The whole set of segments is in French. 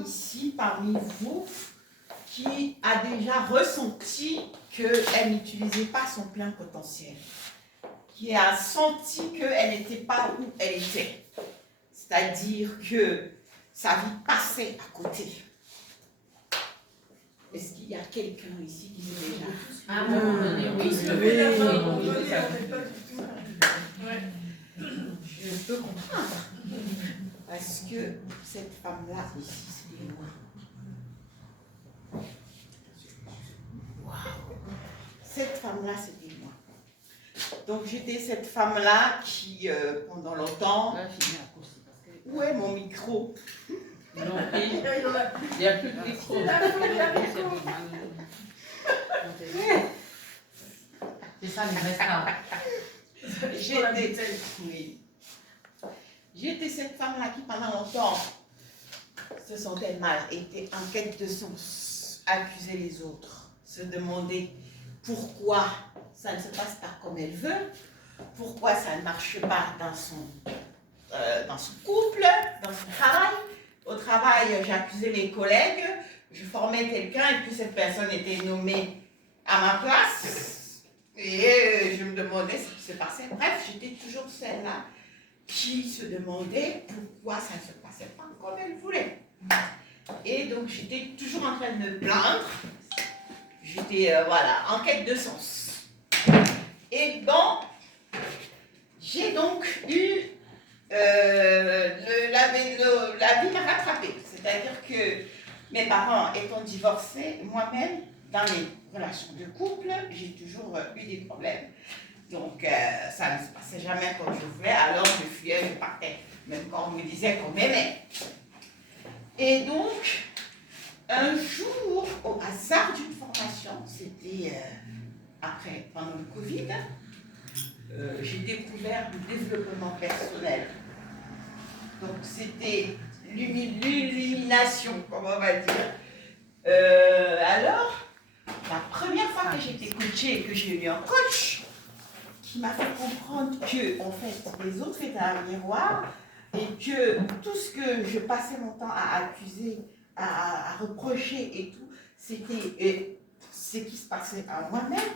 Ici, parmi vous, qui a déjà ressenti qu'elle n'utilisait pas son plein potentiel, qui a senti qu'elle n'était pas où elle était, c'est-à-dire que sa vie passait à côté. Est-ce qu'il y a quelqu'un ici qui sait déjà? À un moment donné, oui. Je peux comprendre. Parce que cette femme-là, ici, c'était moi. Waouh! Cette femme-là, c'était moi. Donc, j'étais cette femme-là qui, pendant longtemps... Où est mon micro? Non, il n'y a plus de micro. C'est ça, les restaurants. J'étais cette femme-là qui, pendant longtemps, se sentait mal, était en quête de sens, accusait les autres, se demandait pourquoi ça ne se passe pas comme elle veut, pourquoi ça ne marche pas dans son couple, dans son travail. Au travail, j'accusais mes collègues, je formais quelqu'un et puis cette personne était nommée à ma place. Et je me demandais ce qui se passait. Bref, j'étais toujours celle-là qui se demandait pourquoi ça ne se passait pas comme elle voulait. Et donc, j'étais toujours en train de me plaindre. J'étais, en quête de sens. Et bon, j'ai donc eu... la vie m'a rattrapée. C'est-à-dire que mes parents étant divorcés, moi-même, dans les relations de couple, j'ai toujours eu des problèmes. Donc, ça ne se passait jamais comme je voulais. Alors, je fuyais, je partais. Même quand on me disait qu'on m'aimait. Et donc, un jour, au hasard d'une formation, c'était pendant le Covid, j'ai découvert le développement personnel. Donc, c'était l'illumination, comme on va dire. Alors, la première fois que j'ai été coachée et que j'ai eu un coach qui m'a fait comprendre que, en fait, les autres étaient un miroir et que tout ce que je passais mon temps à accuser, à reprocher et tout, c'était ce qui se passait à moi-même.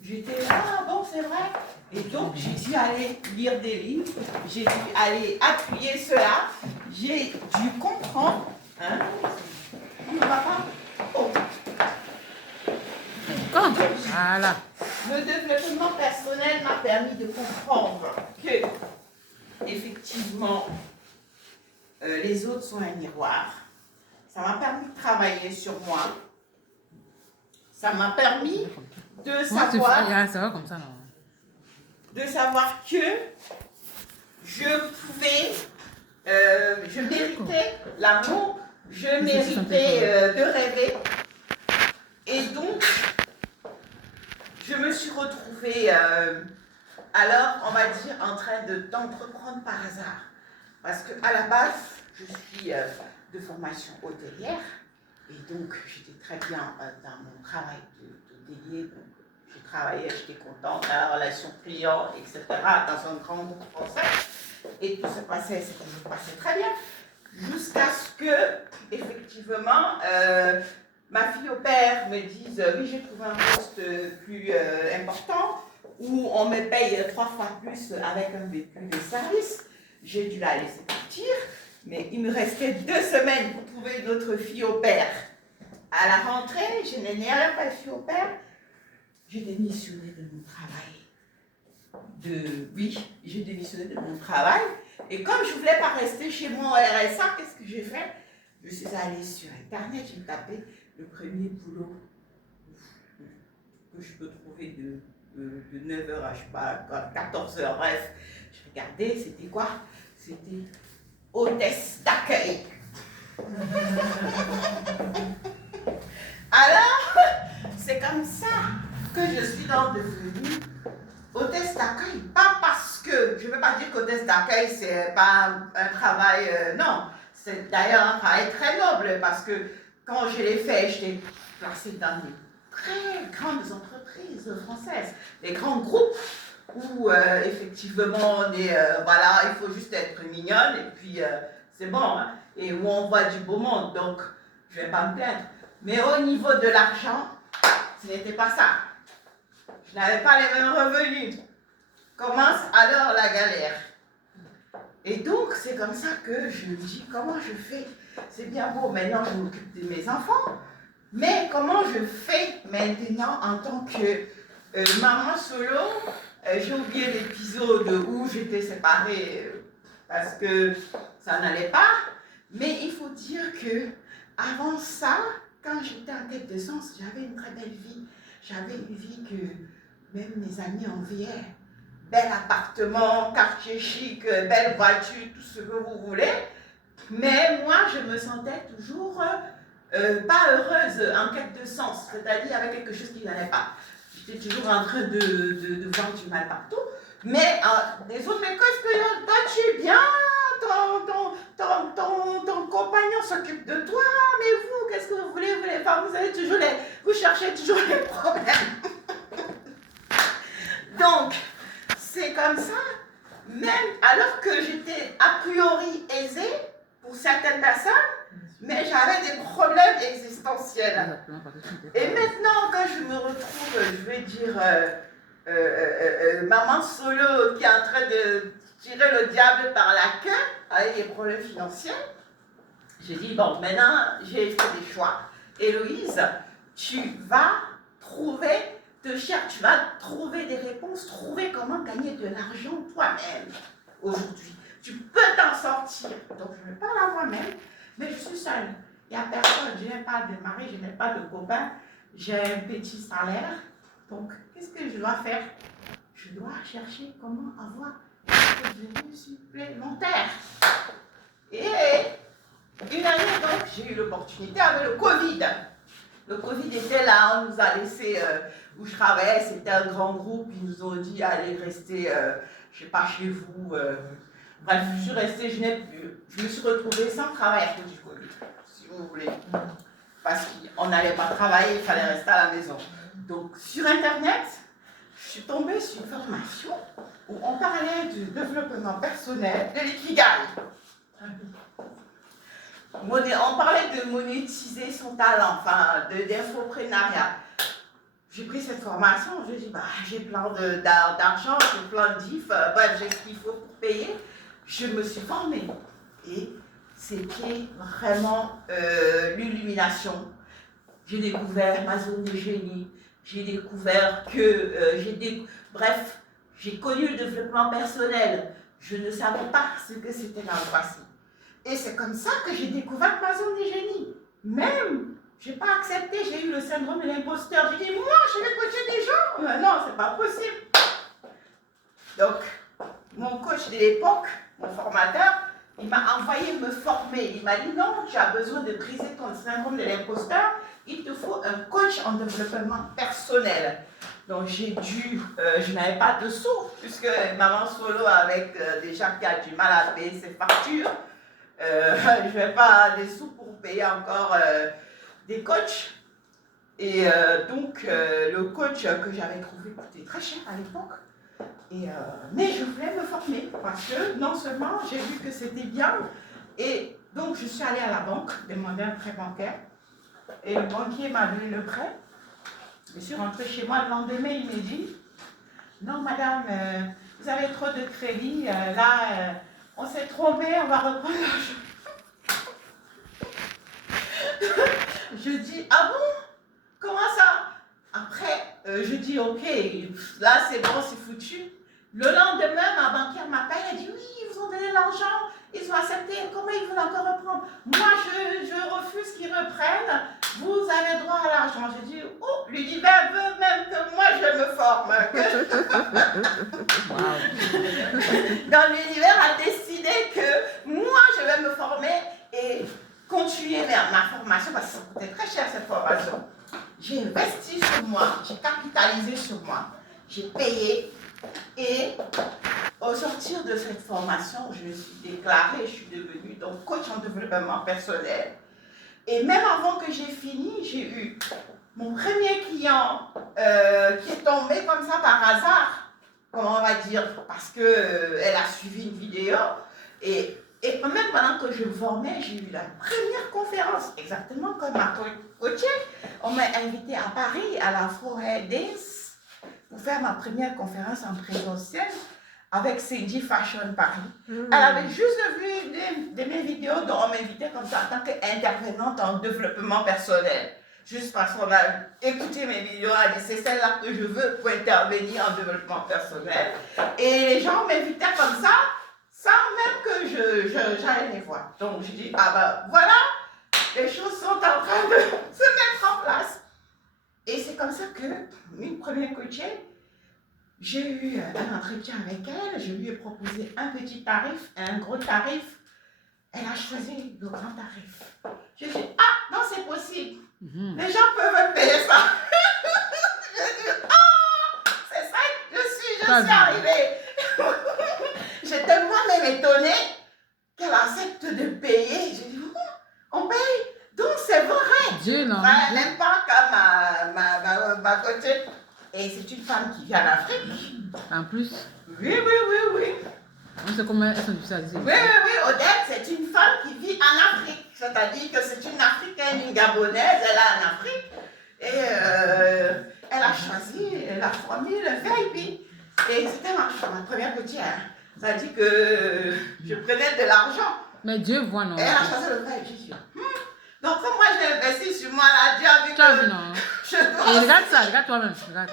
J'étais là, ah bon, c'est vrai. Et donc, j'ai dû aller lire des livres, j'ai dû aller appuyer cela, j'ai dû comprendre. Hein? Papa? Oh. Voilà. Le développement personnel m'a permis de comprendre que, effectivement, les autres sont un miroir. Ça m'a permis de travailler sur moi. Ça m'a permis de savoir, comme ça, non? de savoir que je pouvais, je méritais l'amour, je méritais de rêver. Et donc, je me suis retrouvée, alors, on va dire, en train d'entreprendre par hasard. Parce qu'à la base, je suis de formation hôtelière. Et donc, j'étais très bien dans mon travail d'hôtelier. Donc, je travaillais, j'étais contente, la relation client, etc. dans un grand groupe français. Et tout se passait très bien. Jusqu'à ce que, effectivement, ma fille au père me dise oui, j'ai trouvé un poste plus important où on me paye 3 fois plus avec un véhicule de service. J'ai dû la laisser partir, mais il me restait 2 semaines pour trouver une autre fille au père. À la rentrée, je n'ai rien pas fille au père. J'ai démissionné de mon travail. J'ai démissionné de mon travail. Et comme je ne voulais pas rester chez moi au RSA, qu'est-ce que j'ai fait? Je suis allée sur Internet, j'ai tapé le premier boulot que je peux trouver de 9h à, je sais pas, 14h, bref. Je regardais, c'était quoi? C'était hôtesse d'accueil. Alors, c'est comme ça que je suis donc devenue hôtesse d'accueil. Pas parce que, je ne veux pas dire qu'hôtesse d'accueil, c'est pas un travail, non. C'est d'ailleurs un travail très noble parce que quand je l'ai fait, j'étais placée dans des très grandes entreprises françaises, des grands groupes où effectivement on est, il faut juste être mignonne et puis c'est bon. Hein. et où on voit du beau monde, donc je ne vais pas me plaindre. Mais au niveau de l'argent, ce n'était pas ça. Je n'avais pas les mêmes revenus. Commence alors la galère. Et donc, c'est comme ça que je me dis, comment je fais? C'est bien beau, maintenant je m'occupe de mes enfants, mais comment je fais maintenant en tant que maman solo? J'ai oublié l'épisode où j'étais séparée parce que ça n'allait pas, mais il faut dire que avant ça, quand j'étais en quête de sens, j'avais une très belle vie. J'avais une vie que même mes amis enviaient. Bel appartement, quartier chic, belle voiture, tout ce que vous voulez. Mais moi, je me sentais toujours pas heureuse, en quête de sens. C'est-à-dire avec quelque chose qui n'allait pas. J'étais toujours en train de voir du mal partout. Mais les autres, mais qu'est-ce que toi tu es bien, ton compagnon s'occupe de toi, mais vous, qu'est-ce que vous voulez, vous avez toujours vous cherchez toujours les problèmes. Donc, c'est comme ça, même alors que j'étais a priori aisée pour certaines personnes, mais j'avais des problèmes existentiels. Et maintenant, quand je me retrouve, je vais dire, maman solo qui est en train de tirer le diable par la queue avec des problèmes financiers, j'ai dit, bon, maintenant, j'ai fait des choix. Héloïse, tu vas trouver tu vas trouver des réponses, trouver comment gagner de l'argent toi-même aujourd'hui. Tu peux t'en sortir. Donc, je me parle à moi-même, mais je suis seule. Il n'y a personne, je n'ai pas de mari, je n'ai pas de copain, j'ai un petit salaire. Donc, qu'est-ce que je dois faire? Je dois chercher comment avoir des revenus supplémentaires. Et une année, donc, j'ai eu l'opportunité avec le Covid. Le Covid était là, on nous a laissé, où je travaillais, c'était un grand groupe, ils nous ont dit, allez rester, je ne sais pas, chez vous. Bref, je suis restée, je me suis retrouvée sans travail à cause du Covid, si vous voulez. Parce qu'on n'allait pas travailler, il fallait rester à la maison. Donc, sur Internet, je suis tombée sur une formation où on parlait du développement personnel, de l'ikigai. On parlait de monétiser son talent, enfin, d'infoprenariat. J'ai pris cette formation, je dis, bah, j'ai plein d'argent, j'ai plein de diff, bref, j'ai ce qu'il faut pour payer. Je me suis formée. Et c'était vraiment l'illumination. J'ai découvert ma zone de génie, j'ai découvert que, bref, j'ai connu le développement personnel. Je ne savais pas ce que c'était l'angoisse. Et c'est comme ça que j'ai découvert ma zone de génie. Même, je n'ai pas accepté, j'ai eu le syndrome de l'imposteur. J'ai dit, moi, je vais coacher des gens. Mais non, c'est pas possible. Donc, mon coach de l'époque, mon formateur, il m'a envoyé me former. Il m'a dit, non, tu as besoin de briser ton syndrome de l'imposteur. Il te faut un coach en développement personnel. Donc, je n'avais pas de sous, puisque maman solo avec déjà qui a du mal à payer ses factures. Je n'ai pas des sous pour payer encore des coachs. Et donc, le coach que j'avais trouvé coûtait très cher à l'époque. Mais je voulais me former parce que non seulement j'ai vu que c'était bien, et donc je suis allée à la banque demander un prêt bancaire. Et le banquier m'a donné le prêt. Je suis rentrée chez moi le lendemain, il m'a dit, non madame, vous avez trop de crédit, on s'est trompé, on va reprendre l'argent. Je dis, ah bon? Comment ça? Après, je dis, ok, là c'est bon, c'est foutu. Le lendemain, ma banquière m'appelle, elle dit, oui, ils vous ont donné l'argent, ils ont accepté, comment ils veulent encore reprendre? Moi, je refuse qu'ils reprennent, vous avez droit à l'argent. Je dis, oh, l'univers veut même que moi je me forme. Donc l'univers a décidé que moi je vais me former et continuer ma formation parce que ça coûtait très cher cette formation. J'ai investi sur moi, j'ai capitalisé sur moi, j'ai payé et au sortir de cette formation, je me suis déclarée, je suis devenue donc coach en développement personnel. Et même avant que j'ai fini, j'ai eu mon premier client qui est tombé comme ça par hasard, comment on va dire, parce qu'elle a suivi une vidéo et Et même pendant que je me formais, j'ai eu la première conférence, exactement comme ma coachée. On m'a invité à Paris, à la forêt Dance, pour faire ma première conférence en présentiel avec Cindy Fashion Paris. Elle avait juste vu de mes vidéos, dont on m'invitait comme ça en tant qu'intervenante en développement personnel. Juste parce qu'on a écouté mes vidéos, elle a dit c'est celle-là que je veux pour intervenir en développement personnel. Et les gens m'invitaient comme ça, sans même que j'allais les voir. Donc je dis, ah ben voilà, les choses sont en train de se mettre en place. Et c'est comme ça que, une première coachée, j'ai eu un entretien avec elle, je lui ai proposé un petit tarif, un gros tarif. Elle a choisi le grand tarif. Je dis, ah, non, c'est possible. Les gens peuvent payer ça. Je dis, ah, c'est ça que je suis arrivée. J'étais moi-même étonnée qu'elle accepte de payer. J'ai dit, on paye. Donc c'est vrai. Dieu, non. Elle n'aime pas comme ma coachée. Et c'est une femme qui vient d'Afrique. En plus. Oui. On sait comment elles sont difficiles à dire. Oui, Odette, c'est une femme qui vit en Afrique. C'est-à-dire que c'est une Africaine, une Gabonaise, elle est en Afrique. Et elle a choisi la formule VIP. Et c'était ma première coutière. C'est-à-dire que je prenais de l'argent. Mais Dieu voit, non. Et elle a choisi le VIP. Donc, comme moi j'ai investi sur moi, là, Dieu a vu Tu as que vu, non. je Et dois regarde ça, regarde toi-même. Regarde.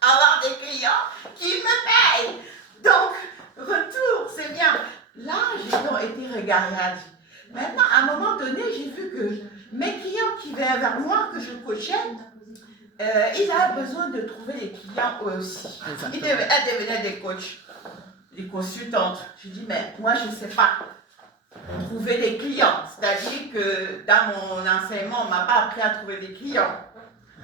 avoir des clients qui me payent. Donc, retour, c'est bien. Là, j'ai donc été regardée. Maintenant, à un moment donné, j'ai vu que mes clients qui venaient vers moi, que je coachais, ils avaient besoin de trouver des clients eux aussi. Elles devenaient des coachs, des consultantes. Je dis, mais moi, je ne sais pas trouver des clients. C'est-à-dire que dans mon enseignement, on ne m'a pas appris à trouver des clients.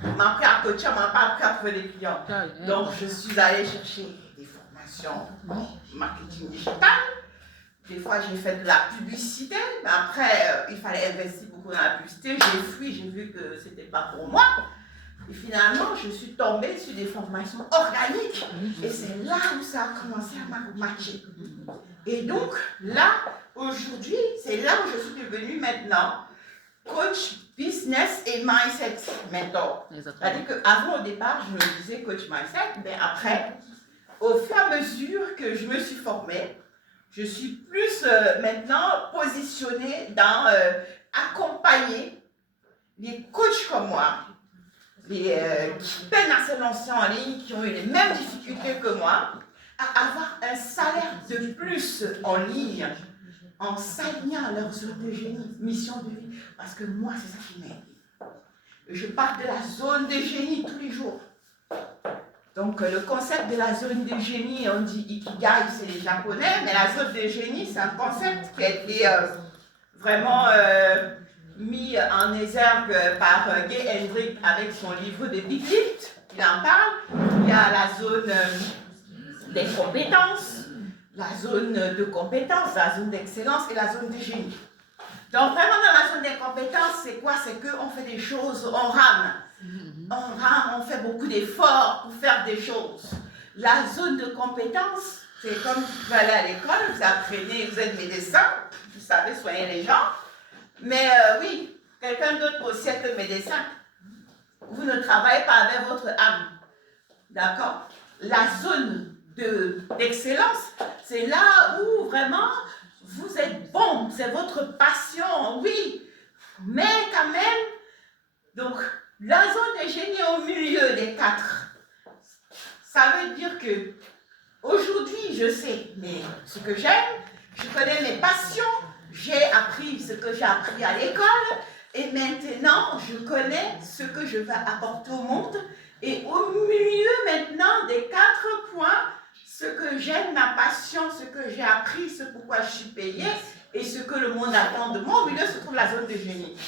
On m'a appris à coacher, on ne m'a pas appris à trouver des clients. Donc, je suis allée chercher des formations marketing digital. Des fois, j'ai fait de la publicité, mais après, il fallait investir beaucoup dans la publicité. J'ai fui, j'ai vu que ce n'était pas pour moi. Et finalement, je suis tombée sur des formations organiques. Et c'est là où ça a commencé à matcher. Et donc, là, aujourd'hui, c'est là où je suis devenue maintenant coach business et mindset mentor. C'est-à-dire qu'avant, au départ, je me disais coach mindset, mais après, au fur et à mesure que je me suis formée, je suis plus maintenant positionnée dans accompagner les coachs comme moi, qui peinent à se lancer en ligne, qui ont eu les mêmes difficultés que moi, à avoir un salaire de plus en ligne, en s'alignant à leur zone de génie, mission de vie. Parce que moi, c'est ça qui m'aide. Je parle de la zone de génie tous les jours. Donc, le concept de la zone de génie, on dit Ikigai, c'est les Japonais, mais la zone de génie, c'est un concept qui a été vraiment mis en exergue par Gay Hendrick avec son livre de Big Lift. Il en parle. Il y a la zone des compétences, la zone de compétences, la zone d'excellence et la zone de génie. Donc, vraiment, dans la zone des compétences, c'est quoi? C'est qu'on fait des choses, on rame. On rame, on fait beaucoup d'efforts pour faire des choses. La zone de compétence, c'est comme vous allez à l'école, vous apprenez, vous êtes médecin, vous savez soigner les gens. Mais oui, quelqu'un d'autre aussi être médecin. Vous ne travaillez pas avec votre âme. D'accord? La zone d'excellence, c'est là où vraiment vous êtes bon, c'est votre passion, oui. Mais quand même, donc, la zone de génie au milieu des quatre. Ça veut dire que aujourd'hui, je sais ce que j'aime, je connais mes passions, j'ai appris ce que j'ai appris à l'école, et maintenant, je connais ce que je veux apporter au monde. Et au milieu maintenant des 4 points, ce que j'aime, ma passion, ce que j'ai appris, ce pourquoi je suis payée, et ce que le monde attend de moi, au milieu se trouve la zone de génie.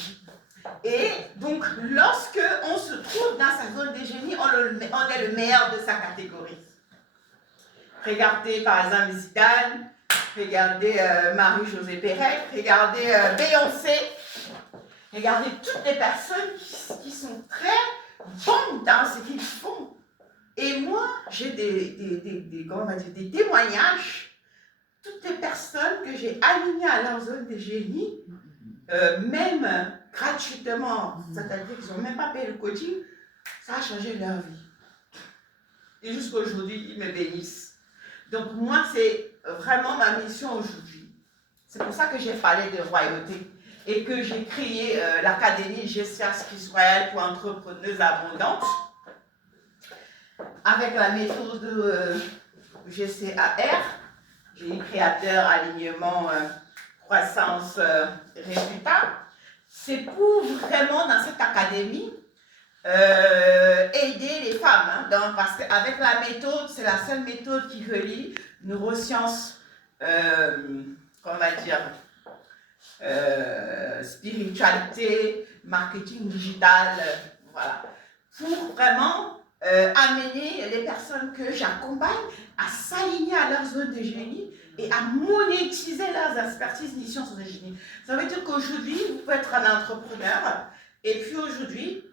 Et donc, lorsque on se trouve dans sa zone de génie, on est le meilleur de sa catégorie. Regardez par exemple Zidane, regardez Marie-Josée Pérec, regardez Beyoncé, regardez toutes les personnes qui sont très bonnes dans ce qu'ils font. Et moi, j'ai des témoignages. toutes les personnes que j'ai alignées à leur zone de génie, même gratuitement, c'est-à-dire qu'ils n'ont même pas payé le coaching, ça a changé leur vie. Et jusqu'à aujourd'hui, ils me bénissent. Donc moi, c'est vraiment ma mission aujourd'hui. C'est pour ça que j'ai parlé de royauté et que j'ai créé l'Académie GCAS Israël pour entrepreneuses abondantes avec la méthode GCAR, génie créateur, alignement, croissance, résultat. C'est pour vraiment dans cette académie aider les femmes. Hein, parce qu'avec la méthode, c'est la seule méthode qui relie neurosciences, comment on va dire, spiritualité, marketing digital, voilà. Pour vraiment amener les personnes que j'accompagne à s'aligner à leur zone de génie et à monétiser leurs expertises, missions sur le génie. Ça veut dire qu'aujourd'hui, vous pouvez être un entrepreneur et puis aujourd'hui,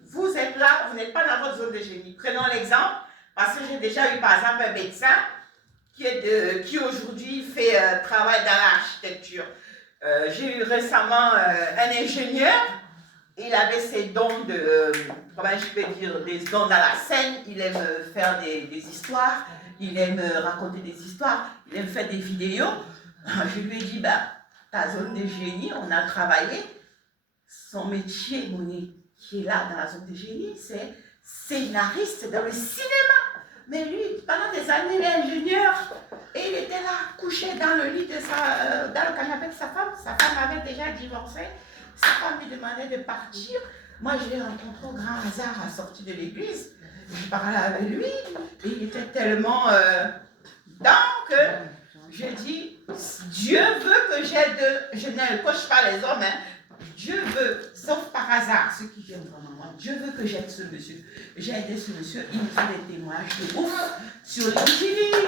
vous êtes là, vous n'êtes pas dans votre zone de génie. Prenons l'exemple, parce que j'ai déjà eu par exemple un médecin qui aujourd'hui fait travail dans l'architecture. J'ai eu récemment un ingénieur, il avait ses dons de, comment je peux dire, des dons dans la scène, il aime faire des histoires, il aime raconter des histoires, il aime faire des vidéos. Je lui ai dit, bah, ta zone de génie, on a travaillé, son métier, qui est là dans la zone de génie, c'est scénariste dans le cinéma. Mais lui, pendant des années, il est ingénieur et il était là, couché dans le lit de dans le canapé de sa femme. Sa femme avait déjà divorcé. Sa femme lui demandait de partir. Moi, je l'ai rencontré au grand hasard à la sortie de l'église. Je parlais avec lui et il était tellement que je dis, Dieu veut que j'aide. Je ne coche pas les hommes, hein. Dieu veut, sauf par hasard, ceux qui viennent vraiment moi, Dieu veut que j'aide ce monsieur. J'ai aidé ce monsieur, il me fait des témoignages de ouf sur LinkedIn,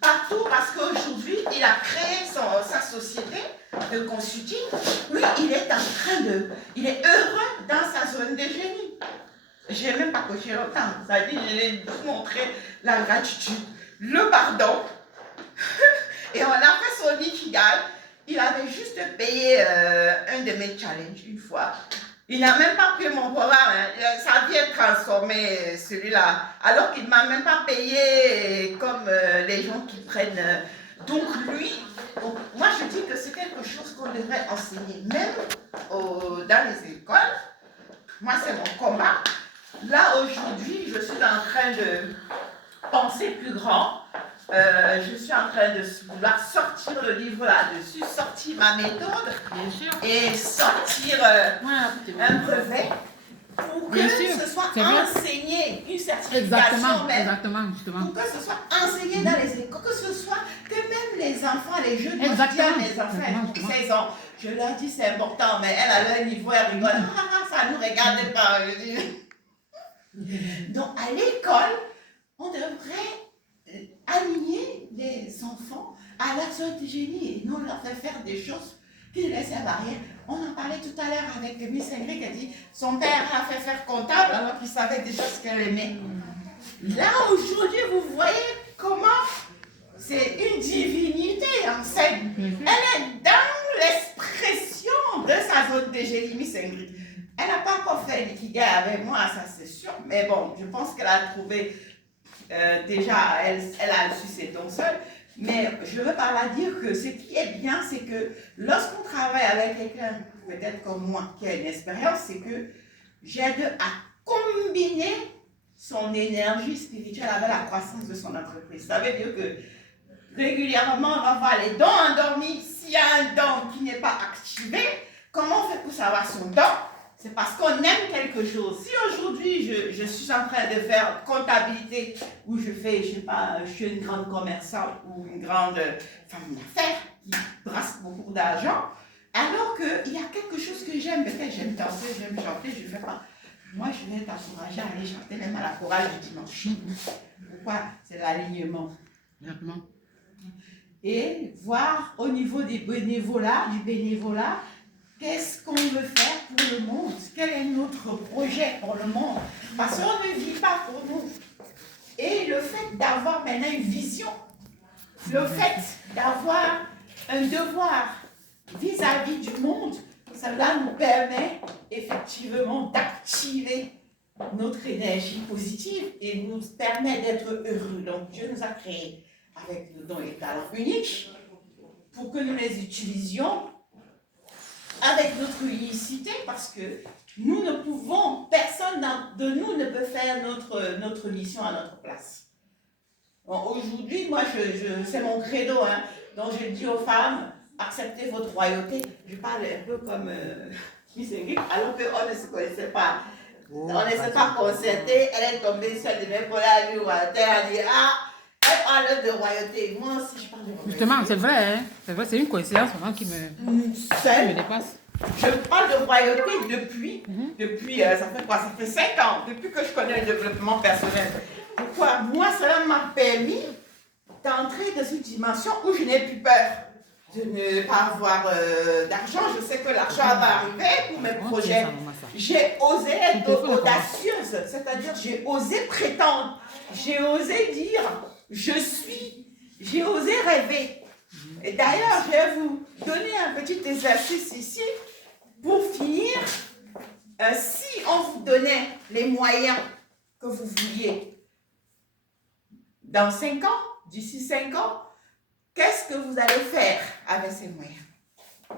partout, parce qu'aujourd'hui, il a créé sa société de consulting. Oui, il est heureux dans sa zone de génie. Je n'ai même pas coché longtemps, ça dit, je lui ai montré la gratitude, le pardon, et on a fait son ikigai. Il avait juste payé un de mes challenges une fois. Il n'a même pas pris mon programme. Hein. Ça vient transformer celui-là. Alors qu'il ne m'a même pas payé comme les gens qui prennent. Donc lui, moi je dis que c'est quelque chose qu'on devrait enseigner. Même dans les écoles. Moi c'est mon combat. Là aujourd'hui, je suis en train de penser plus grand. Je suis en train de vouloir sortir le livre là-dessus, sortir ma méthode et sortir un brevet pour que ce soit enseigné, une certification exactement, justement. pour que ce soit enseigné dans les écoles, que même les enfants, les jeunes, moi je dis à mes enfants, 16 ans, je leur dis c'est important, mais elle a leur niveau, elle rigole, ça ne nous regarde pas. Donc à l'école, on devrait aligner les enfants à la zone de génie et non leur faire faire des choses qui ne les servent à rien. On en parlait tout à l'heure avec Miss Ingrid qui a dit son père a fait faire comptable alors qu'il savait déjà ce qu'elle aimait. Là aujourd'hui vous voyez comment c'est une divinité en scène. Elle est dans l'expression de sa zone de génie, Miss Ingrid. Elle n'a pas encore fait l'ikigai avec moi, ça c'est sûr, mais bon, je pense qu'elle a trouvé déjà, elle a su ses dons seule, mais je veux par là dire que ce qui est bien, c'est que lorsqu'on travaille avec quelqu'un, peut-être comme moi, qui a une expérience, c'est que j'aide à combiner son énergie spirituelle avec la croissance de son entreprise. Ça veut dire que régulièrement, on va voir les dons endormis. S'il y a un don qui n'est pas activé, comment on fait pour savoir son don? C'est parce qu'on aime quelque chose. Si aujourd'hui, je suis en train de faire comptabilité, ou je fais, je sais pas, je suis une grande commerçante ou une grande femme d'affaires qui brasse beaucoup d'argent, alors qu'il y a quelque chose que j'aime, peut-être j'aime danser, j'aime chanter, je ne fais pas. Moi, je vais t'encourager à aller chanter même à la chorale du dimanche. Pourquoi? C'est l'alignement. Et voir au niveau du bénévolat, qu'est-ce qu'on veut faire pour le monde? Quel est notre projet pour le monde? Parce qu'on ne vit pas pour nous. Et le fait d'avoir maintenant une vision, le fait d'avoir un devoir vis-à-vis du monde, cela nous permet effectivement d'activer notre énergie positive et nous permet d'être heureux. Donc Dieu nous a créés avec nos dons et talents uniques pour que nous les utilisions avec notre unicité, parce que nous ne pouvons, personne de nous ne peut faire notre mission à notre place. Bon, aujourd'hui, moi, c'est mon credo, hein, donc je dis aux femmes, acceptez votre royauté. Je parle un peu comme Miss Ingrid, alors qu'on ne se connaissait pas. On ne s'est pas concerté, elle est tombée seule de mes pour la vie, elle dit, elle parle de royauté. Moi aussi, je parle de royauté. Justement, c'est vrai, hein? C'est vrai, c'est une coïncidence vraiment qui me dépasse. Je parle de royauté depuis, ça fait quoi? Ça fait 5 ans, depuis que je connais le développement personnel. Pourquoi? Moi, cela m'a permis d'entrer dans une dimension où je n'ai plus peur de ne pas avoir d'argent. Je sais que l'argent va arriver pour mes projets. J'ai osé être audacieuse, c'est-à-dire j'ai osé prétendre, j'ai osé dire je suis, j'ai osé rêver. Et d'ailleurs, je vais vous donner un petit exercice ici pour finir. Si on vous donnait les moyens que vous vouliez dans 5 ans, d'ici 5 ans, qu'est-ce que vous allez faire avec ces moyens?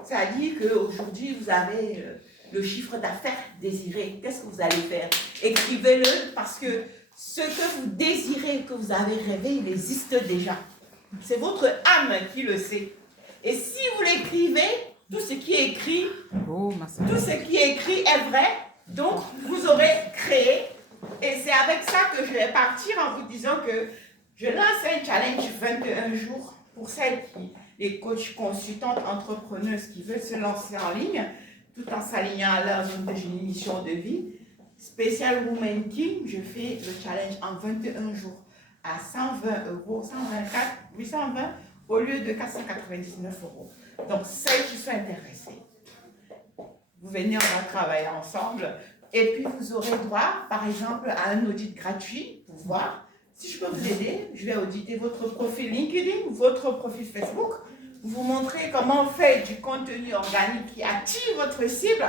C'est-à-dire qu'aujourd'hui, vous avez le chiffre d'affaires désiré. Qu'est-ce que vous allez faire? Écrivez-le, parce que ce que vous désirez, que vous avez rêvé, il existe déjà. C'est votre âme qui le sait. Et si vous l'écrivez, tout ce qui est écrit, tout ce qui est écrit est vrai. Donc, vous aurez créé. Et c'est avec ça que je vais partir en vous disant que je lance un challenge 21 jours pour celles les coachs, consultantes, entrepreneuses qui veulent se lancer en ligne, tout en s'alignant à leur zone de génie, mission de vie. Spécial Woman King, je fais le challenge en 21 jours à 120 €, 124, 820 au lieu de 499 €. Donc, celles qui sont intéressées, vous venez, on va travailler ensemble. Et puis, vous aurez droit, par exemple, à un audit gratuit pour voir si je peux vous aider. Je vais auditer votre profil LinkedIn, votre profil Facebook, vous montrer comment on fait du contenu organique qui attire votre cible,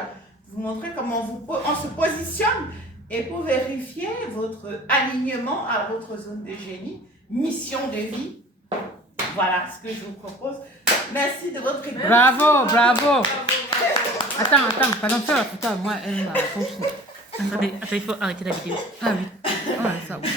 vous montrer comment on se positionne et pour vérifier votre alignement à votre zone de génie, mission de vie. Voilà ce que je vous propose. Merci de votre écoute. Bravo, bravo. Attends, pendant que la photo, moi, elle m'a fonctionné. Attendez, il faut arrêter la vidéo. Ah oui. Ah, ça, oui.